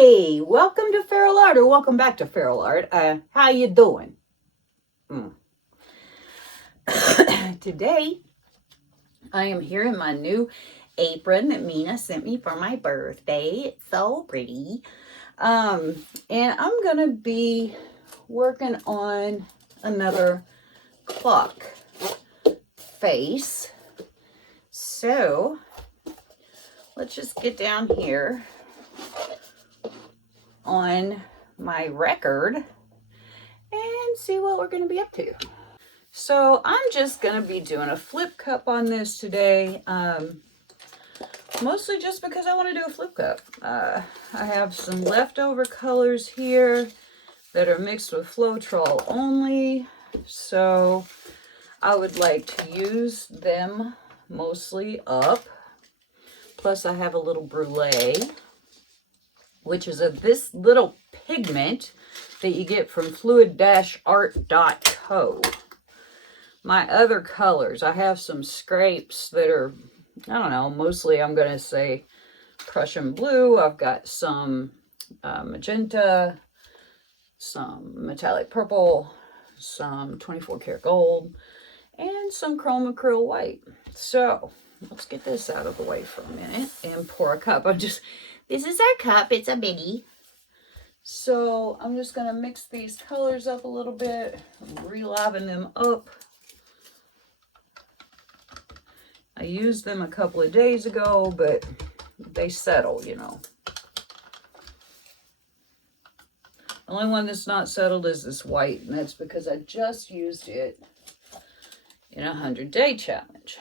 Hey, welcome to Feralart, or welcome back to Feralart. How you doing? Today, I am here in my new apron that Mina sent me for my birthday. It's so pretty. And I'm gonna be working on another clock face. So let's just get down here on my record and see what we're going to be up to. So I'm just going to be doing a flip cup on this today, mostly just because I want to do a flip cup. I have some leftover colors here that are mixed with Floetrol only, so I would like to use them mostly up. Plus I have a little brulee, which is this little pigment that you get from fluid-art.co. My other colors, I have some scrapes that are, I don't know, mostly I'm going to say Prussian blue. I've got some magenta, some metallic purple, some 24 karat gold, and some chrome acrylic white. So let's get this out of the way for a minute and pour a cup. This is our cup. It's a mini. So I'm just going to mix these colors up a little bit, re-liven them up. I used them a couple of days ago, but they settle, you know. The only one that's not settled is this white, and that's because I just used it in a 100-day challenge.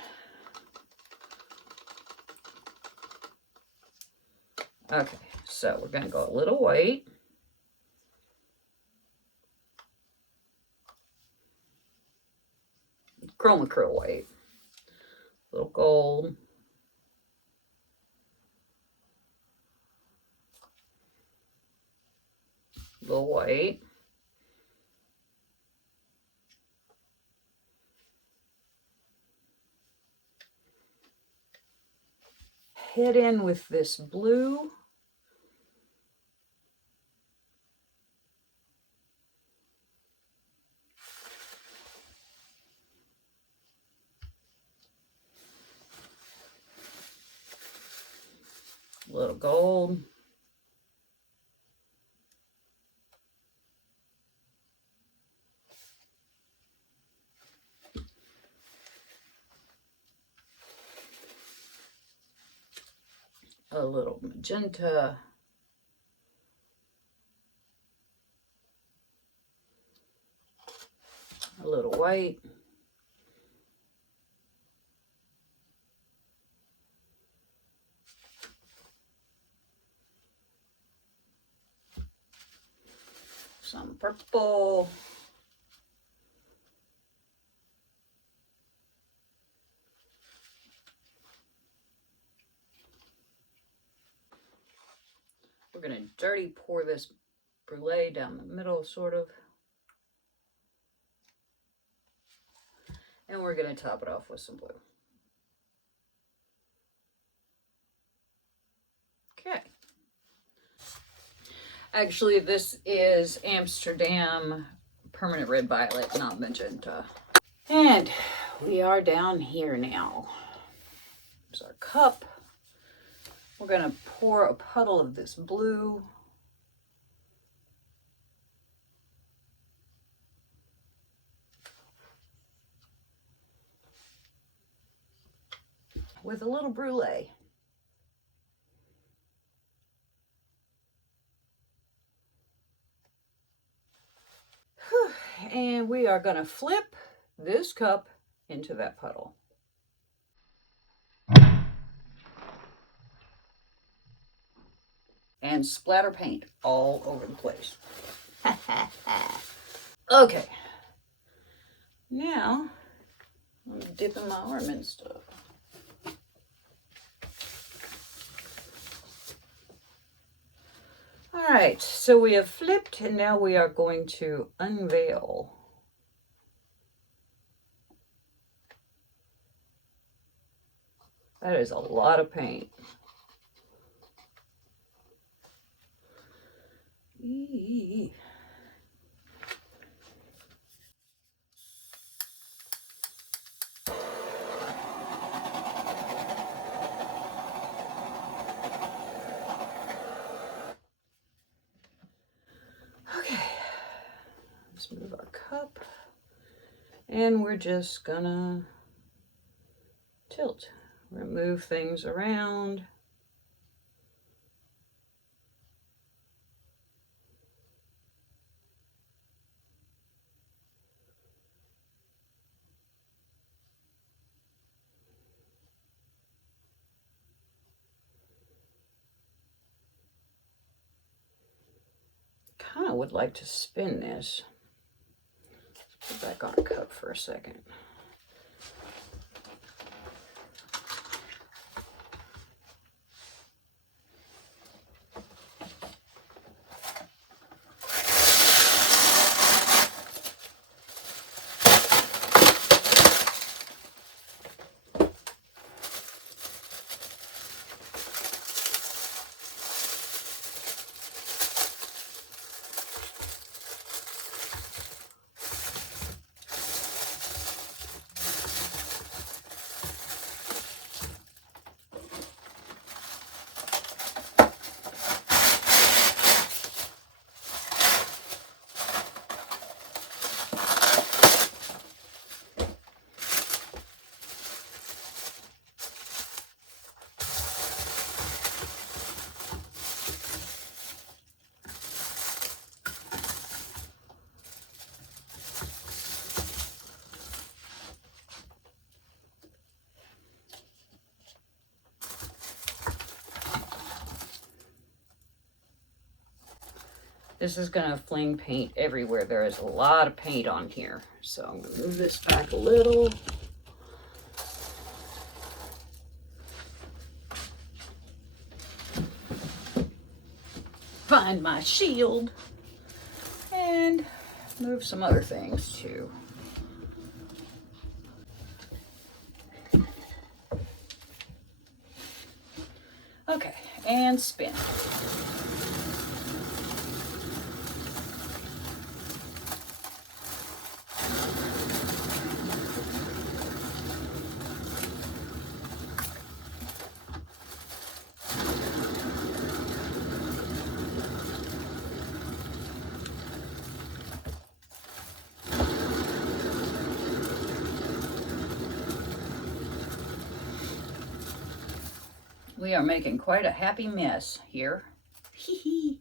Okay, so we're going to go a little white. Chrome acrylic white. A little gold. A little white. Head in with this blue. A little gold. A little magenta. A little white. Some purple. We're going to dirty pour this brulee down the middle, sort of. And we're going to top it off with some blue. Okay. Actually, this is Amsterdam Permanent Red Violet, not magenta. And we are down here now. There's our cup. We're going to pour a puddle of this blue. With a little brulee. And we are going to flip this cup into that puddle. And splatter paint all over the place. Okay. Now, I'm dipping my arm in stuff. All right, so we have flipped, and now we are going to unveil. That is a lot of paint. Eee. Okay, let's move our cup, and we're just gonna tilt. We're gonna move things around. Kind of would like to spin this. Put back on a cup for a second. This is gonna fling paint everywhere. There is a lot of paint on here. So I'm gonna move this back a little. Find my shield. And move some other things too. Okay, and spin. We are making quite a happy mess here. Hee hee.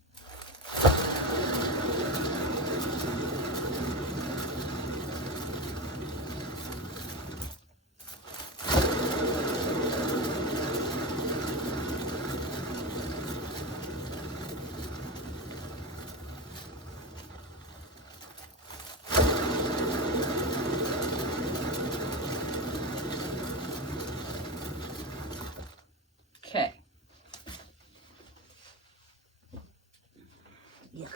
Okay. Yuck.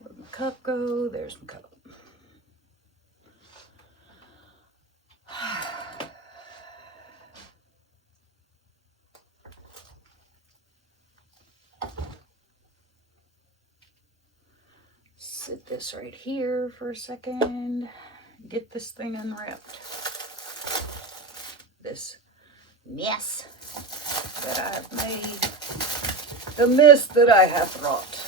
Where'd my cup go? There's my cup. Sit this right here for a second. Get this thing unwrapped. This mess that I have made. The mess that I have wrought.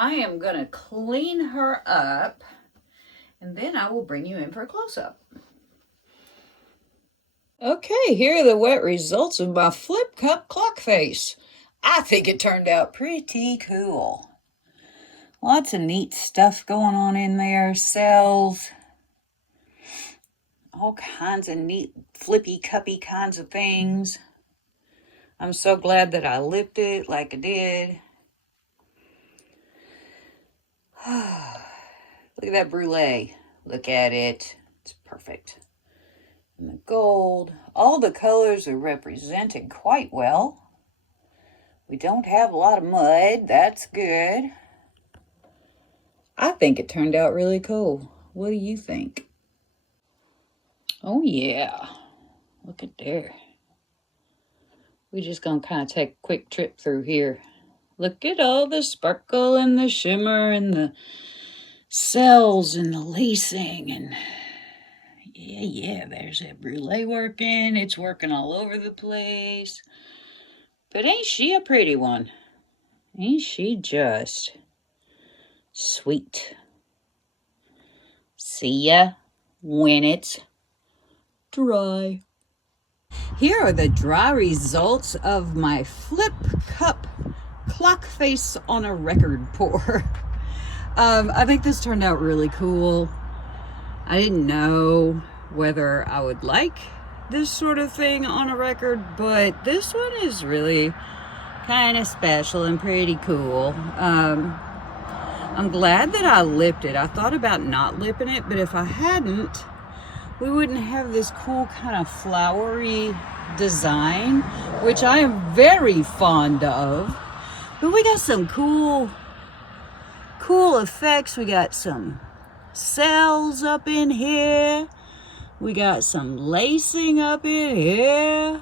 I am going to clean her up, and then I will bring you in for a close-up. Okay, here are the wet results of my flip cup clock face. I think it turned out pretty cool. Lots of neat stuff going on in there. Cells. All kinds of neat flippy cuppy kinds of things. I'm so glad that I lipped it like I did. Look at that brulee. Look at it. It's perfect. And the gold. All the colors are represented quite well. We don't have a lot of mud. That's good. I think it turned out really cool. What do you think? Oh yeah. Look at there. We're just gonna kind of take a quick trip through here. Look at all the sparkle and the shimmer and the cells and the lacing, and yeah, there's that brulee working. It's working all over the place. But ain't she a pretty one? Ain't she just sweet? See ya when it's dry. Here are the dry results of my flip cup clock face on a record pour. I think this turned out really cool. I didn't know whether I would like this sort of thing on a record, but this one is really kind of special and pretty cool. I'm glad that I lipped it. I thought about not lipping it, but if I hadn't, we wouldn't have this cool kind of flowery design, which I am very fond of. But we got some cool effects. We got some cells up in here. We got some lacing up in here.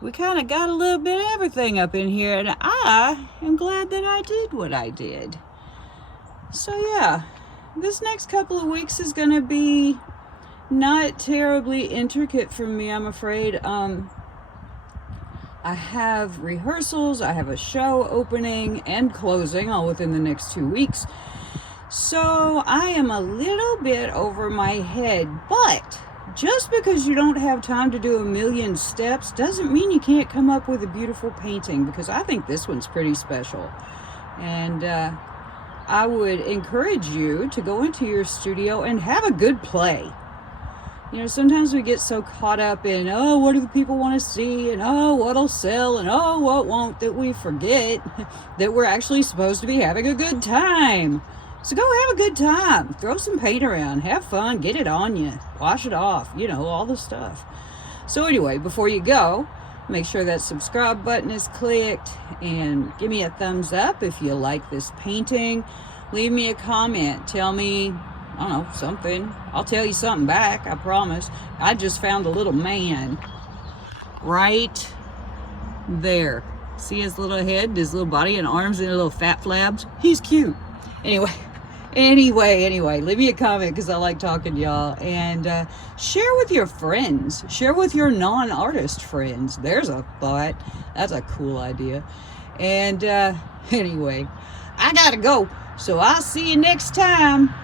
We kind of got a little bit of everything up in here, and I am glad that I did what I did. So yeah, this next couple of weeks is gonna be not terribly intricate for me, I'm afraid. I have rehearsals, I have a show opening and closing all within the next 2 weeks. So I am a little bit over my head, but just because you don't have time to do a million steps doesn't mean you can't come up with a beautiful painting, because I think this one's pretty special. And I would encourage you to go into your studio and have a good play. You know, sometimes we get so caught up in, oh, what do the people want to see, and oh, what'll sell, and oh, what won't, that we forget that we're actually supposed to be having a good time. So go have a good time. Throw some paint around. Have fun. Get it on you. Wash it off. You know, all the stuff. So anyway, before you go, make sure that subscribe button is clicked, and give me a thumbs up if you like this painting. Leave me a comment. Tell me, I don't know, something. I'll tell you something back, I promise. I just found a little man right there. See his little head, his little body and arms and little fat flabs? He's cute. Anyway, leave me a comment, because I like talking to y'all. And share with your friends. Share with your non-artist friends. There's a thought. That's a cool idea. And anyway, I gotta go. So I'll see you next time.